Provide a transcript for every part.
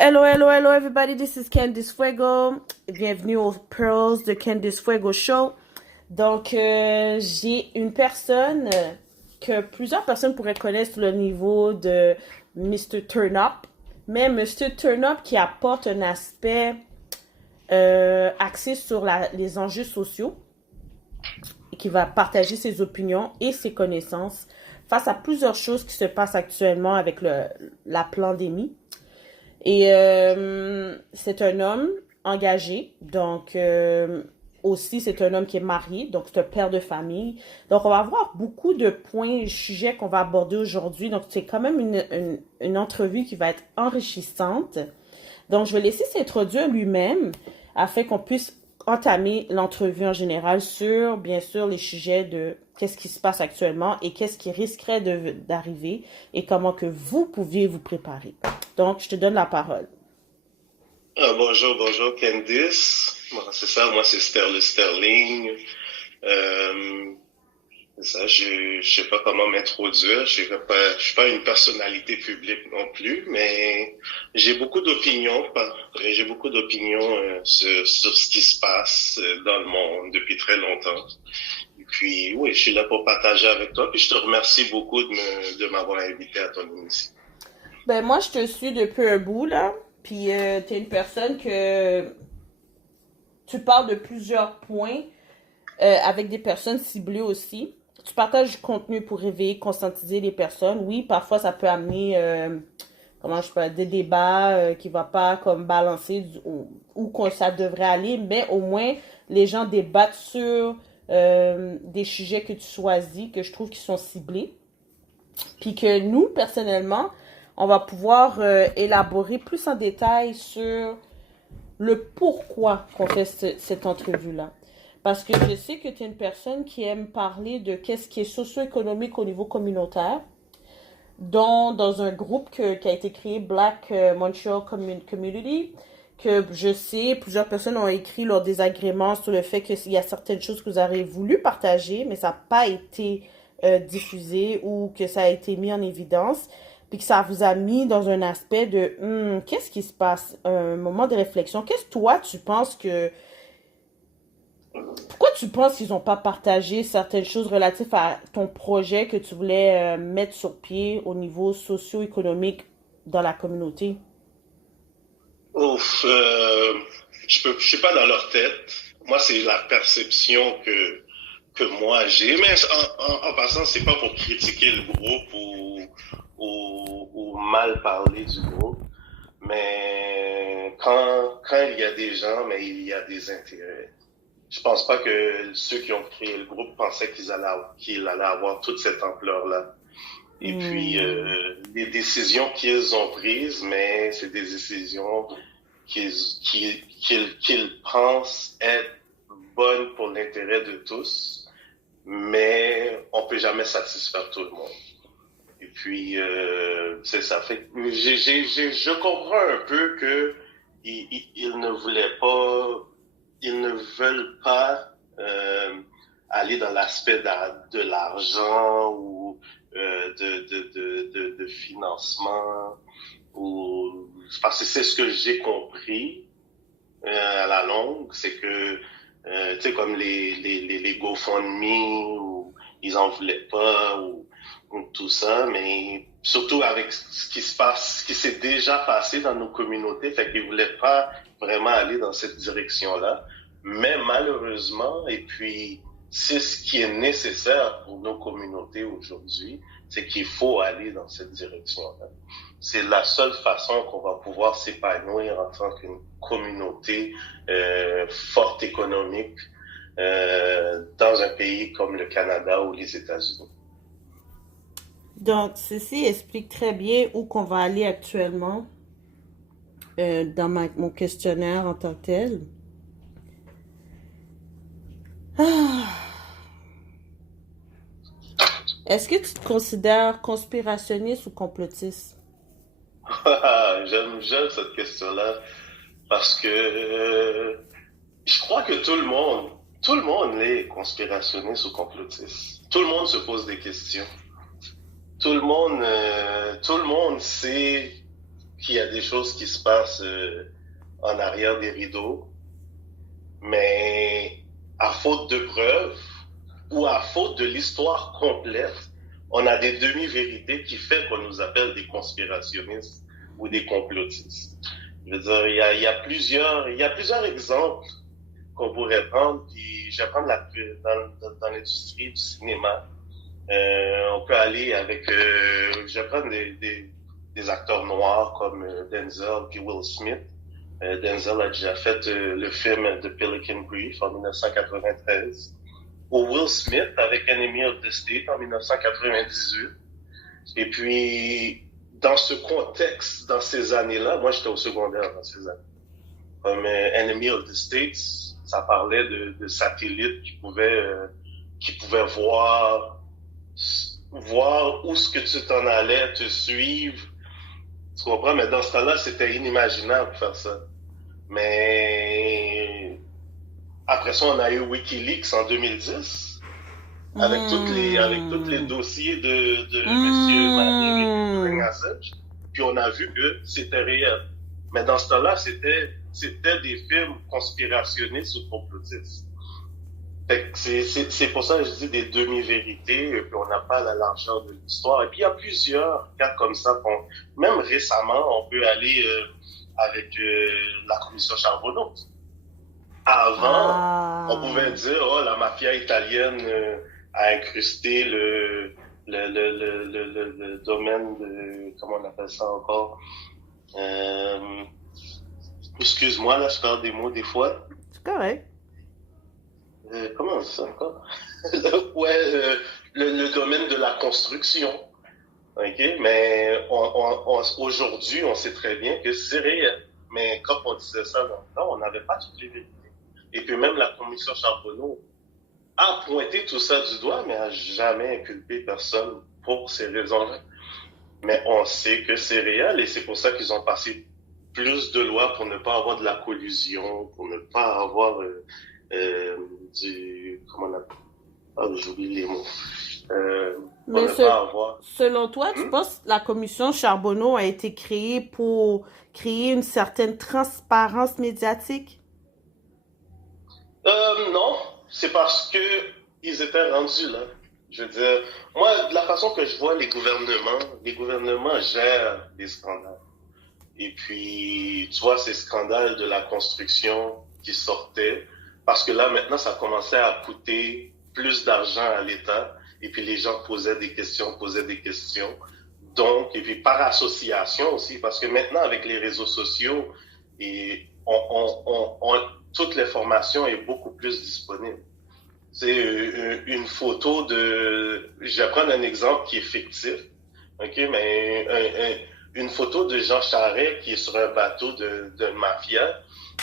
Hello, hello, hello, everybody. This is Candice Fuego. Bienvenue au Pearls de Candice Fuego Show. Donc, j'ai une personne que plusieurs personnes pourraient connaître sur le niveau de Mr. Turn Up, mais Mr. Turn Up qui apporte un aspect axé sur les enjeux sociaux et qui va partager ses opinions et ses connaissances face à plusieurs choses qui se passent actuellement avec la pandémie. Et c'est un homme engagé, donc aussi c'est un homme qui est marié, donc c'est un père de famille. Donc on va avoir beaucoup de points et sujets qu'on va aborder aujourd'hui. Donc c'est quand même une entrevue qui va être enrichissante. Donc je vais laisser s'introduire lui-même afin qu'on puisse entamer l'entrevue en général sur, bien sûr, les sujets de qu'est-ce qui se passe actuellement et qu'est-ce qui risquerait d'arriver et comment que vous pouviez vous préparer. Donc, je te donne la parole. Bonjour, bonjour Candice. Bon, c'est ça, moi c'est Sterling. Euh, c'est ça, je sais pas comment m'introduire. Je suis pas une personnalité publique non plus, mais j'ai beaucoup d'opinions sur ce qui se passe dans le monde depuis très longtemps. Et puis oui, je suis là pour partager avec toi. Puis je te remercie beaucoup de m'avoir invité à ton émission. Ben, moi, je te suis depuis un bout, là. Puis, t'es une personne que tu parles de plusieurs points avec des personnes ciblées aussi. Tu partages du contenu pour réveiller, conscientiser les personnes. Oui, parfois, ça peut amener, comment je peux dire, des débats qui ne vont pas comme balancer où que ça devrait aller, mais au moins, les gens débattent sur des sujets que tu choisis, que je trouve qui sont ciblés. Puis que nous, personnellement, on va pouvoir élaborer plus en détail sur le pourquoi qu'on fait cette entrevue-là. Parce que je sais que tu es une personne qui aime parler de qu'est-ce qui est socio-économique au niveau communautaire, dont dans un groupe qui a été créé Black Montreal Community, que je sais, plusieurs personnes ont écrit leurs désagréments sur le fait qu'il y a certaines choses que vous avez voulu partager, mais ça n'a pas été diffusé ou que ça a été mis en évidence, puis que ça vous a mis dans un aspect de qu'est-ce qui se passe, un moment de réflexion. Qu'est-ce que toi tu penses que pourquoi tu penses qu'ils n'ont pas partagé certaines choses relatives à ton projet que tu voulais mettre sur pied au niveau socio-économique dans la communauté? Ouf, je suis pas dans leur tête. Moi, c'est la perception que moi j'ai. Mais en passant, c'est pas pour critiquer le groupe ou mal parler du groupe. Mais quand il y a des gens, mais il y a des intérêts. Je pense pas que ceux qui ont créé le groupe pensaient qu'il allait avoir toute cette ampleur-là. Et puis, Hmm. les décisions qu'ils ont prises, mais c'est des décisions qu'ils pensent être bonnes pour l'intérêt de tous, mais on peut jamais satisfaire tout le monde. Et puis, c'est ça. Fait que je comprends un peu que ils ne voulaient pas, ils ne veulent pas aller dans l'aspect de l'argent ou de financement ou parce que c'est ce que j'ai compris à la longue, c'est que tu sais comme les GoFundMe ou ils en voulaient pas ou tout ça, mais surtout avec ce qui se passe, ce qui s'est déjà passé dans nos communautés, fait qu'ils voulaient pas vraiment aller dans cette direction-là. Mais malheureusement, et puis c'est ce qui est nécessaire pour nos communautés aujourd'hui, c'est qu'il faut aller dans cette direction-là. C'est la seule façon qu'on va pouvoir s'épanouir en tant qu'une communauté forte économique dans un pays comme le Canada ou les États-Unis. Donc, ceci explique très bien où qu'on va aller actuellement dans mon questionnaire en tant que tel. Ah. Est-ce que tu te considères conspirationniste ou complotiste? J'aime cette question-là parce que je crois que tout le monde est conspirationniste ou complotiste. Tout le monde se pose des questions. Tout le monde sait qu'il y a des choses qui se passent en arrière des rideaux, mais à faute de preuves ou à faute de l'histoire complète, on a des demi-vérités qui fait qu'on nous appelle des conspirationnistes ou des complotistes. Je veux dire, il y a plusieurs exemples qu'on pourrait prendre, puis je vais prendre dans l'industrie du cinéma. On peut aller avec, je vais prendre des acteurs noirs comme Denzel puis Will Smith. Denzel a déjà fait le film The Pelican Brief en 1993. Ou Will Smith avec Enemy of the State en 1998. Et puis, dans ce contexte, dans ces années-là, moi j'étais au secondaire dans ces années. Comme Enemy of the States, ça parlait de satellites qui pouvaient voir où est-ce que tu t'en allais, te suivre. Tu comprends? Mais dans ce temps-là, c'était inimaginable de faire ça. Mais après ça, on a eu WikiLeaks en 2010 avec tous les dossiers de Monsieur Manning et Julian Assange. Puis on a vu que c'était réel. Mais dans ce temps-là, c'était des films conspirationnistes ou complotistes. Fait que c'est pour ça que je dis des demi-vérités, puis on n'a pas la largeur de l'histoire. Et puis il y a plusieurs cas comme ça. Même récemment, on peut aller avec la commission Charbonneau. Avant, on pouvait dire, oh, la mafia italienne a incrusté le domaine de, comment on appelle ça encore? Excuse-moi, là, je parle des mots des fois. C'est correct. Comment on dit ça encore? Ouais, le domaine de la construction. OK? Mais aujourd'hui, on sait très bien que c'est réel. Mais quand on disait ça dans le temps, on n'avait pas toutes les vérités. Et puis même la commission Charbonneau a pointé tout ça du doigt, mais n'a jamais inculpé personne pour ces raisons-là. Mais on sait que c'est réel et c'est pour ça qu'ils ont passé plus de lois pour ne pas avoir de la collusion, pour ne pas avoir comment on appelle? Ah, j'oublie les mots. Mais selon toi, tu penses que la commission Charbonneau a été créée pour créer une certaine transparence médiatique? Non, c'est parce que ils étaient rendus là. Je veux dire, moi, de la façon que je vois les gouvernements gèrent des scandales. Et puis, tu vois, ces scandales de la construction qui sortaient, parce que là, maintenant, ça commençait à coûter plus d'argent à l'État. Et puis, les gens posaient des questions. Donc, et puis par association aussi, parce que maintenant, avec les réseaux sociaux, et toute l'information est beaucoup plus disponible. C'est une photo je vais prendre un exemple qui est fictif, ok, mais une photo de Jean Charest qui est sur un bateau de mafia,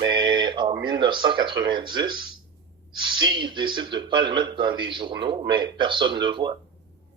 mais en 1990, s'il décide de pas le mettre dans les journaux, mais personne ne le voit.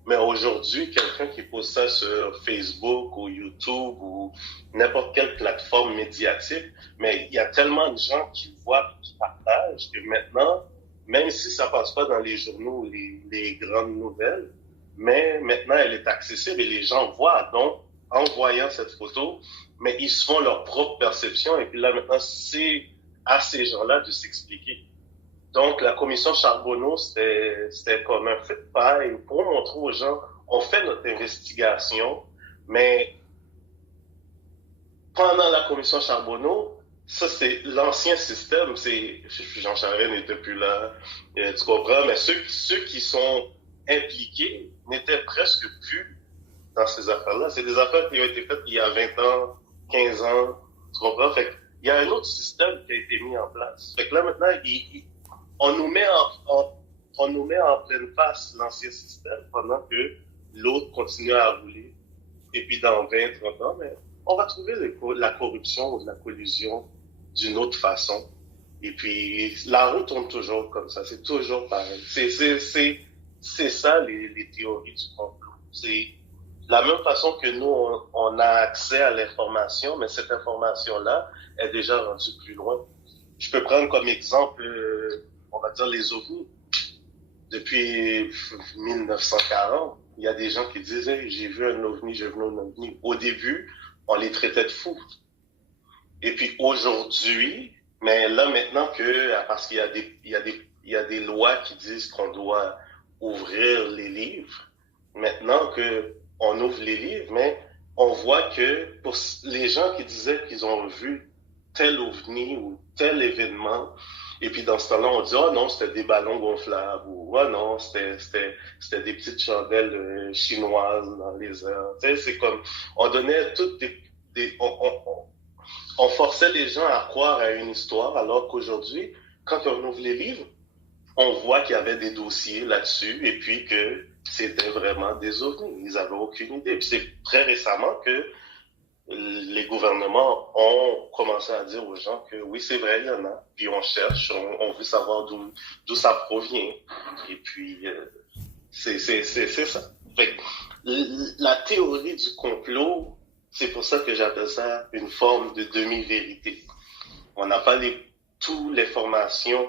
Mais aujourd'hui, quelqu'un qui pose ça sur Facebook ou YouTube ou n'importe quelle plateforme médiatique, mais il y a tellement de gens qui le voient et qui partagent que maintenant, même si ça passe pas dans les journaux, les grandes nouvelles, mais maintenant elle est accessible et les gens voient. Donc, en voyant cette photo, mais ils se font leur propre perception et puis là maintenant, c'est à ces gens-là de s'expliquer. Donc, la commission Charbonneau, c'était comme un feu de paille pour montrer aux gens, on fait notre investigation, mais pendant la commission Charbonneau, ça, c'est l'ancien système, Jean Charest n'était plus là, tu comprends, mais ceux qui sont impliqués n'étaient presque plus dans ces affaires-là. C'est des affaires qui ont été faites il y a 20 ans, 15 ans, tu comprends? Fait qu'il y a un autre système qui a été mis en place. Fait que là, maintenant, on nous met en pleine face l'ancien système pendant que l'autre continue à rouler. Et puis dans 20, 30 ans, mais on va trouver la corruption ou la collusion d'une autre façon. Et puis la roue tourne toujours comme ça, c'est toujours pareil. C'est ça les théories du complot. C'est la même façon que nous, on a accès à l'information, mais cette information-là est déjà rendue plus loin. Je peux prendre comme exemple on va dire les ovnis. Depuis 1940, il y a des gens qui disent hey, j'ai vu un ovni, j'ai vu un ovni. Au début, on les traitait de fous. Et puis aujourd'hui, mais là maintenant que, parce qu'il y a il y a des lois qui disent qu'on doit ouvrir les livres, maintenant que on ouvre les livres, mais on voit que pour les gens qui disaient qu'ils ont vu tel ovni ou tel événement, et puis dans ce temps-là, on dit, oh non, c'était des ballons gonflables, ou oh non, c'était des petites chandelles chinoises dans les airs. Tu sais, c'est comme, on donnait toutes on forçait les gens à croire à une histoire, alors qu'aujourd'hui, quand on ouvre les livres, on voit qu'il y avait des dossiers là-dessus, et puis que c'était vraiment des ovnis. Ils n'avaient aucune idée. Puis c'est très récemment que les gouvernements ont commencé à dire aux gens que oui, c'est vrai, il y en a. Puis on cherche, on veut savoir d'où ça provient. Et puis, c'est ça. Fait que, la théorie du complot, c'est pour ça que j'appelle ça une forme de demi-vérité. On n'a pas toutes les formations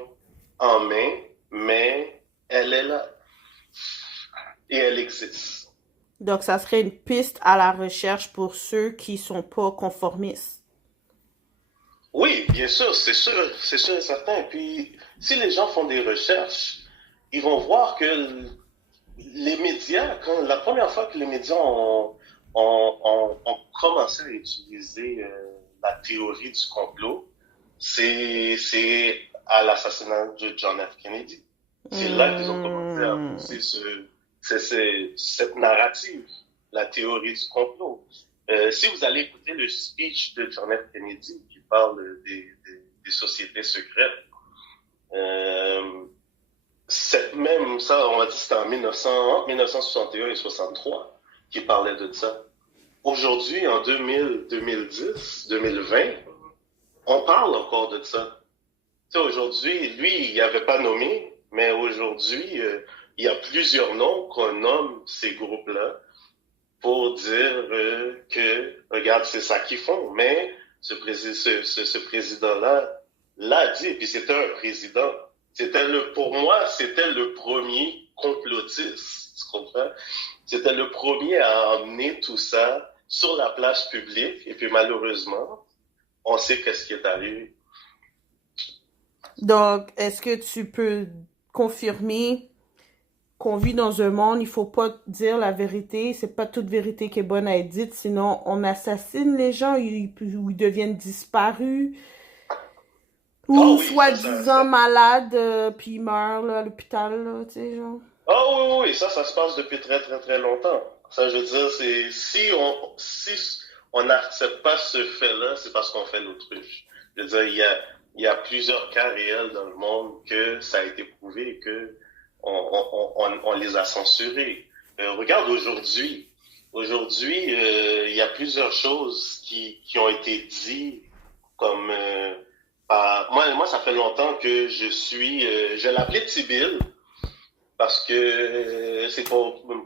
en main, mais elle est là. Et elle existe. Donc, ça serait une piste à la recherche pour ceux qui sont pas conformistes. Oui, bien sûr, c'est sûr et certain. Et puis, si les gens font des recherches, ils vont voir que les médias, la première fois que les médias ont commencé à utiliser la théorie du complot, c'est à l'assassinat de John F. Kennedy. C'est là qu'ils ont commencé à pousser cette narrative, la théorie du complot. Si vous allez écouter le speech de John F. Kennedy qui parle des sociétés secrètes, même ça, on va dire que c'était en 1961 et 63 qui parlait de ça. Aujourd'hui, en 2010, 2020, on parle encore de ça. Tu sais, aujourd'hui, lui, il n'avait pas nommé, mais aujourd'hui, il y a plusieurs noms qu'on nomme ces groupes-là pour dire que, regarde, c'est ça qu'ils font. Mais ce président-là l'a dit, et puis c'était un président. Pour moi, c'était le premier complotiste, tu comprends? C'était le premier à emmener tout ça sur la place publique, et puis malheureusement, on sait qu'est-ce qui est arrivé. Donc, est-ce que tu peux confirmer qu'on vit dans un monde, il faut pas dire la vérité, c'est pas toute vérité qui est bonne à être dite, sinon on assassine les gens, ou ils deviennent disparus, ou Oui, soi-disant malades, puis ils meurent là, à l'hôpital, là, tu sais, genre. Oui, ça se passe depuis très, très, très longtemps. Ça, je veux dire, si on n'accepte pas ce fait-là, c'est parce qu'on fait l'autruche. Je veux dire, il y a plusieurs cas réels dans le monde que ça a été prouvé et que on les a censurés. Regarde aujourd'hui. Aujourd'hui, il y a plusieurs choses qui ont été dites comme moi, ça fait longtemps que je l'appelais Tibil parce que c'est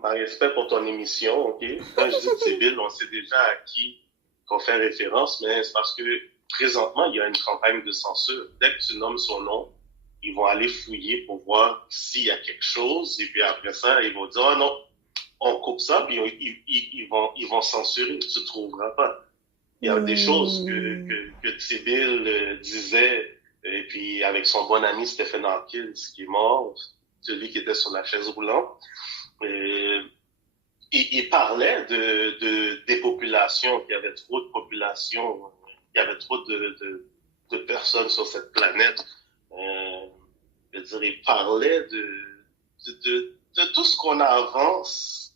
par respect pour ton émission, ok? Quand je dis Tibil, on sait déjà à qui qu'on fait référence, mais c'est parce que présentement, il y a une campagne de censure. Dès que tu nommes son nom, ils vont aller fouiller pour voir s'il y a quelque chose, et puis après ça, ils vont dire, oh non, on coupe ça, puis ils vont censurer, tu ne trouveras pas. Il y a des choses que Tibil disait, et puis avec son bon ami Stephen Hawkins, qui est mort, celui qui était sur la chaise roulante, il parlait des populations, qu'il y avait trop de populations, qu'il y avait trop de personnes sur cette planète. Je veux dire, il parlait de tout ce qu'on avance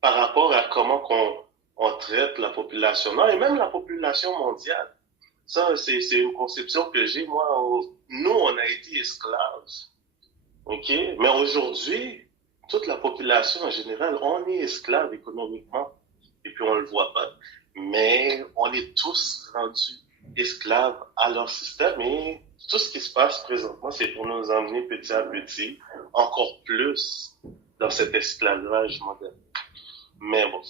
par rapport à comment on traite la population. Non, et même la population mondiale. Ça, c'est une conception que j'ai, moi. Nous, on a été esclaves. OK? Mais aujourd'hui, toute la population en général, on est esclaves économiquement. Et puis, on le voit pas. Mais on est tous rendus esclaves à leur système. Et tout ce qui se passe présentement, c'est pour nous emmener petit à petit, encore plus dans cet esclavage moderne. Mais bon.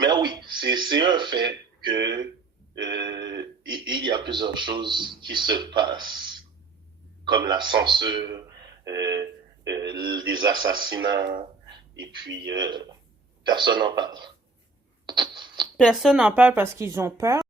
Mais oui, c'est un fait que il y a plusieurs choses qui se passent, comme la censure, les assassinats, et puis personne n'en parle. Personne n'en parle parce qu'ils ont peur.